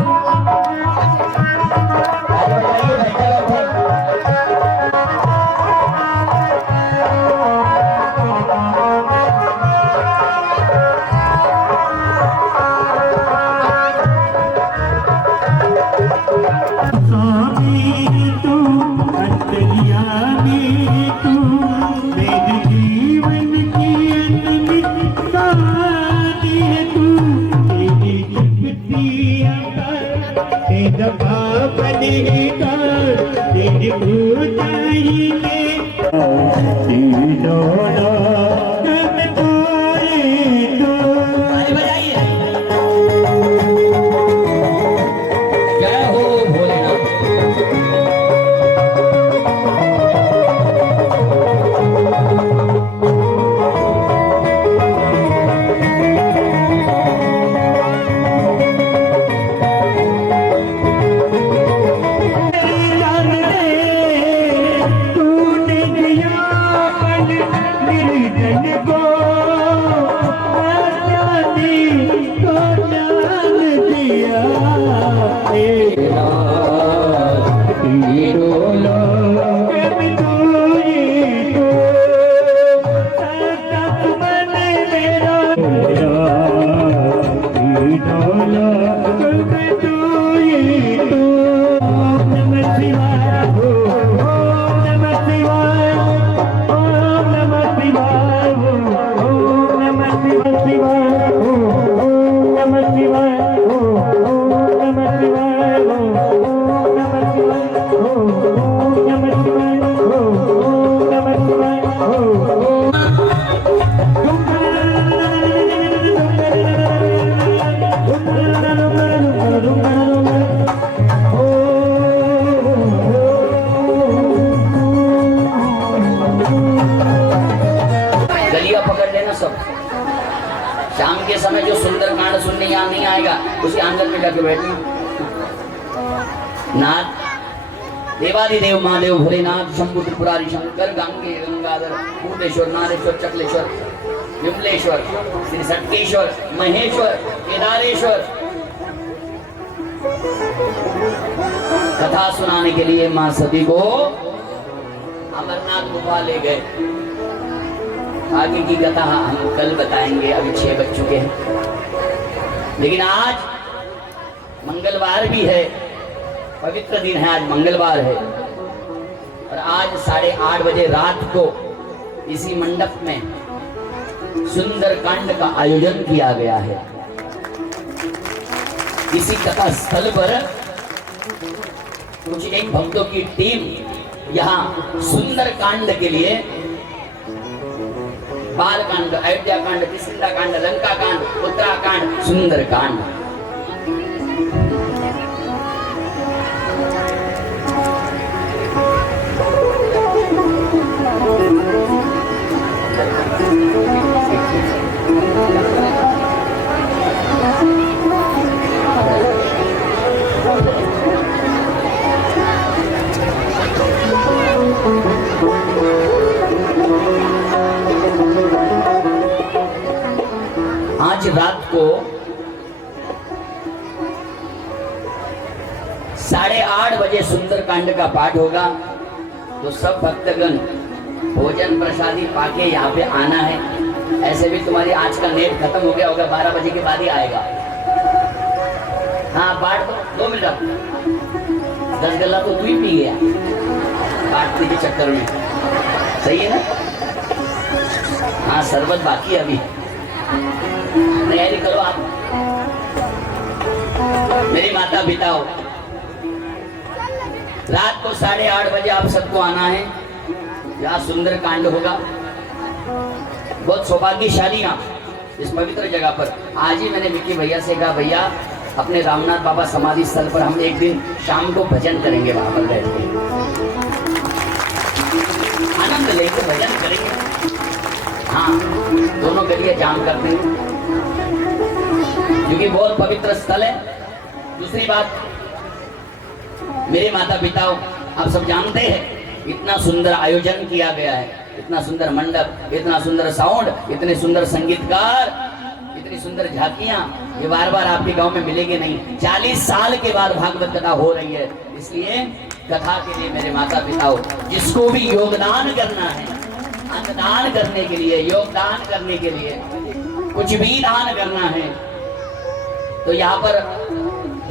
शाम के समय जो सुंदर कांड सुनने यहाँ नहीं आएगा, उसी आंगन में जाके बैठना। नाथ देवादिदेव महादेव भोलेनाथ शंभु त्रिपुरारी शंकर गंगे गंगाधर भूतेश्वर नारेश्वर चकलेश्वर विमलेश्वर श्री सटकेश्वर महेश्वर केदारेश्वर कथा सुनाने के लिए मां सती को अमरनाथ गुफा ले गए। आगे की कथा हम कल बताएंगे, अभी 6 बज चुके हैं। लेकिन आज मंगलवार भी है, पवित्र दिन है, आज मंगलवार है और आज 8:30 बजे रात को इसी मंडप में सुंदरकांड का आयोजन किया गया है। इसी कथा स्थल पर कुछ एक भक्तों की टीम यहाँ सुंदरकांड के लिए बालकांड, अयोध्या कांड, किष्किंधा कांड, लंका कांड, उत्तराकांड, सुंदरकांड, आज रात को 8:30 बजे सुंदरकांड का पाठ होगा। तो सब भक्तगण भोजन प्रसादी पाके यहाँ पे आना है। ऐसे भी तुम्हारी आज का नेट खत्म हो गया होगा, 12 बजे के बाद ही आएगा। हाँ बांट दो, 2 मिनट, 10 गल्ला तो तू ही पी गया बांटने के चक्कर में, सही है ना? हाँ शरबत बाकी है अभी, तैयारी करो आप। मेरी माता पिताओ, रात को 8:30 बजे आप सबको आना है, यहाँ सुंदरकांड होगा। बहुत सौभाग्यशाली आप इस पवित्र जगह पर। आज ही मैंने विक्की भैया से कहा, भैया अपने रामनाथ बाबा समाधि स्थल पर हम एक दिन शाम को भजन करेंगे, वहां पर बैठ के आनंद लेकर भजन करेंगे। हाँ दोनों गलियां जाम कर देंगे क्योंकि बहुत पवित्र स्थल है। दूसरी बात, मेरे माता पिताओं, आप सब जानते हैं इतना सुंदर आयोजन किया गया है, इतना सुंदर मंडप, इतना सुंदर साउंड, इतने सुंदर संगीतकार, इतनी सुंदर झांकियां, ये बार बार आपके गांव में मिलेंगे नहीं। 40 साल के बाद भागवत कथा हो रही है, इसलिए कथा के लिए मेरे माता पिताओं, जिसको भी योगदान करना है, अन्नदान करने के लिए, योगदान करने के लिए, कुछ भी दान करना है, तो यहाँ पर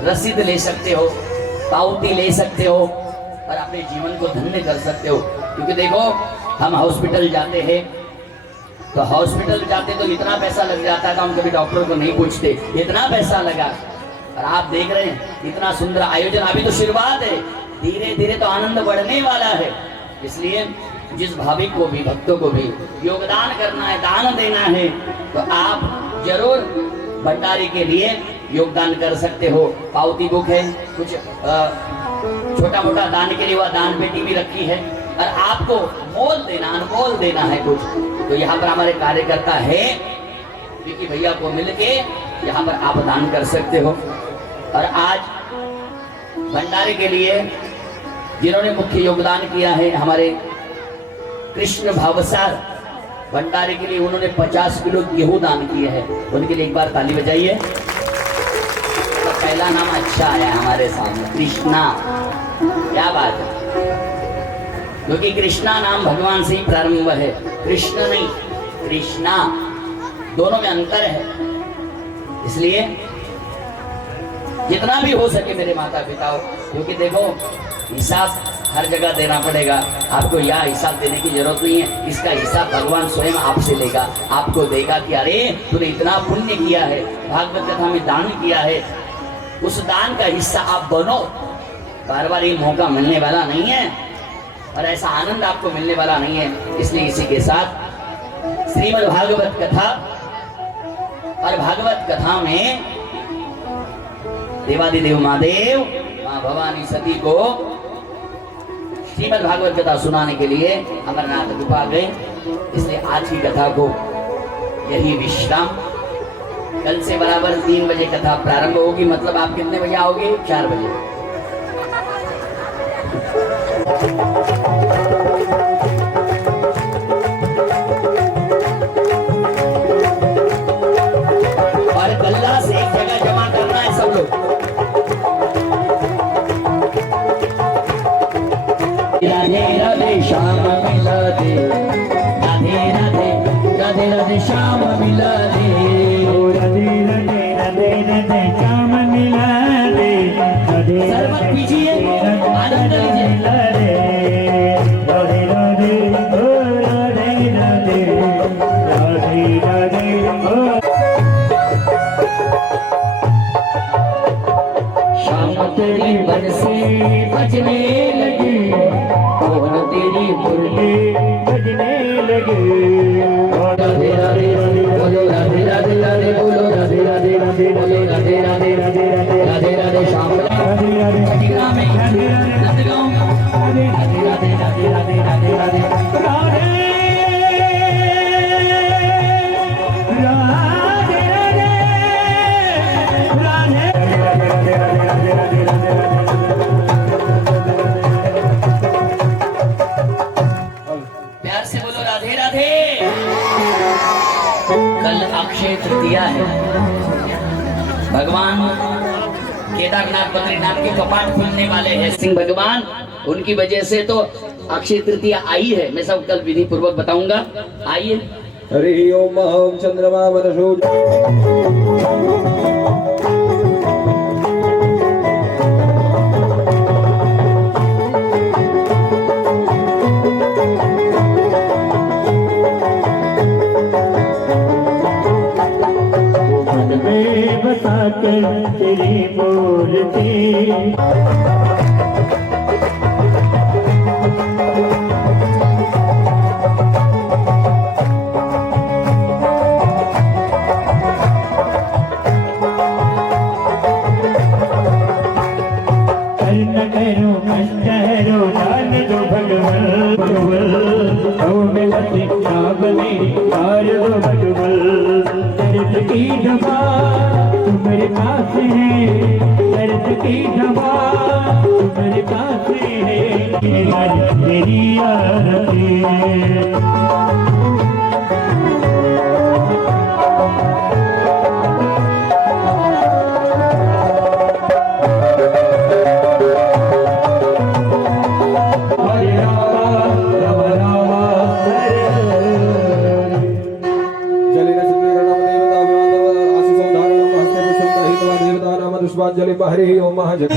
रसीद ले सकते हो, पावती ले सकते हो और अपने जीवन को धन्य कर सकते हो। क्योंकि देखो हम हॉस्पिटल जाते हैं, तो हॉस्पिटल जाते तो इतना पैसा लग जाता है, तो हम कभी डॉक्टर को नहीं पूछते इतना पैसा लगा। और आप देख रहे हैं इतना सुंदर आयोजन, अभी तो शुरुआत है, धीरे धीरे तो आनंद बढ़ने वाला है। इसलिए जिस भाविक को भी, भक्तों को भी योगदान करना है, दान देना है, तो आप जरूर भंडारे के लिए योगदान कर सकते हो। पावती बुक है, कुछ छोटा मोटा दान के लिए वह दान पेटी भी रखी है, और आपको मोल देना, अनमोल देना है कुछ, तो यहाँ पर हमारे कार्यकर्ता है, क्योंकि भैया को मिलके यहाँ पर आप दान कर सकते हो। और आज भंडारे के लिए जिन्होंने मुख्य योगदान किया है, हमारे कृष्ण भावसार भंडारे के लिए उन्होंने 50 किलो गेहूं दान किए हैं, उनके लिए एक बार ताली बजाइए। तो पहला नाम अच्छा आया हमारे सामने, कृष्णा, क्या बात है, क्योंकि कृष्णा नाम भगवान से ही प्रारंभ है, कृष्ण नहीं, कृष्णा, दोनों में अंतर है। इसलिए जितना भी हो सके मेरे माता पिताओं, क्योंकि देखो हिसाब हर जगह देना पड़ेगा, आपको यह हिसाब देने की जरूरत नहीं है, इसका हिसाब भगवान स्वयं आपसे लेगा, आपको देगा कि अरे तूने इतना पुण्य किया है, भागवत कथा में दान किया है, उस दान का हिस्सा आप बनो। बार बार ये मौका मिलने वाला नहीं है और ऐसा आनंद आपको मिलने वाला नहीं है। इसलिए इसी के साथ श्रीमद् भागवत कथा, और भागवत कथा में देवादिदेव महादेव, मां भवानी सती को श्रीमद् भागवत कथा सुनाने के लिए अमरनाथ गुफा गए। इसलिए आज की कथा को यही विश्राम। कल से बराबर 3 बजे कथा प्रारंभ होगी, मतलब आप कितने बजे आओगे? 4 बजे। और गल्ला से एक जगह जमा करना है सब लोग। राधे राधे श्याम मिला दे, राधे राधे राधे राधे श्याम मिला दे। ओ राधे राधे राधे राधे श्याम मिला दे, राधे सरबत राधे पीजिए, आनंद लीजिए। राधे राधे ओ राधे राधे राधे राधे ओ शाम तेरी बरसे बजने लगी, कौन तेरी मुरली बजने लगे। राधे राधे बोलो राधे राधे राधे बोलो राधे राधे राधे बोलो राधे राधे राधे राधे राधे राधे श्याम राधे राधे छठीग्राम में नंदगांव राधे राधे राधे राधे राधे राधे राधे प्यार से बोलो राधे राधे। कल अक्षय तृतीया है, भगवान केदारनाथ बद्रीनाथ के कपाट खुलने वाले हैं सिंह भगवान, उनकी वजह से तो अक्षय तृतीया आई है। मैं सब कल विधि पूर्वक बताऊंगा। आइए। हरि ओम अहम चंद्रमा मनसो मन में बसा कर तेरी मूर्ति करो कष्टहरो जान दो भगवान मेरी कार दो भगवान। दर्द की दवा तुम्हारे पास है, दर्द की दवा तुम्हारे पास है, तेरी आरती हरि ओम महाजन।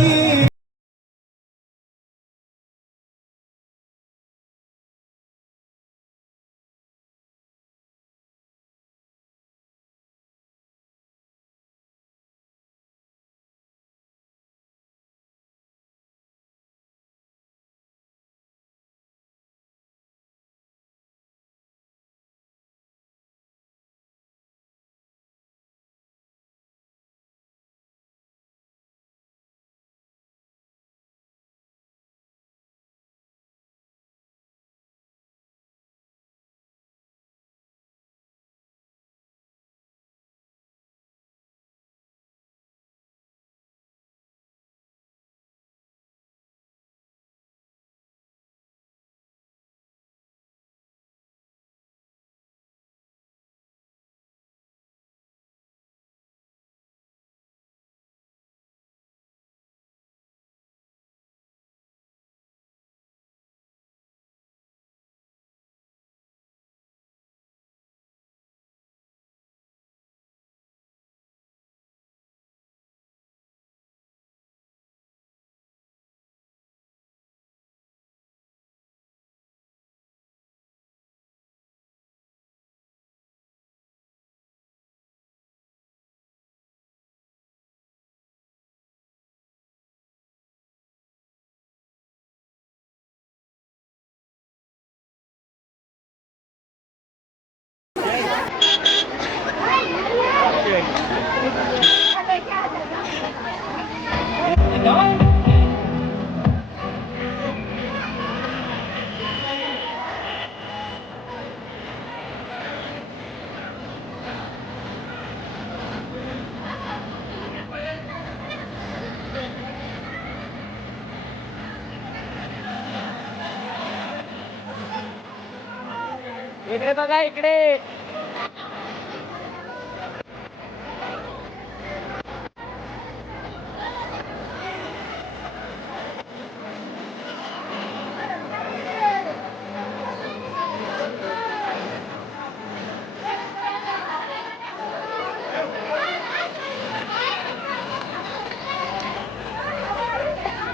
इकडे बघा इकडे.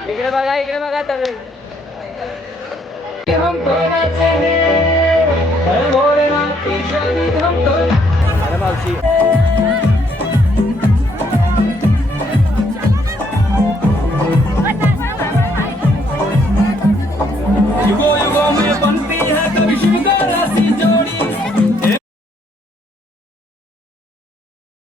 इकडे बघा तर हम थोड़े से भोलेनाथ की शरण हम तो. अरे मावशी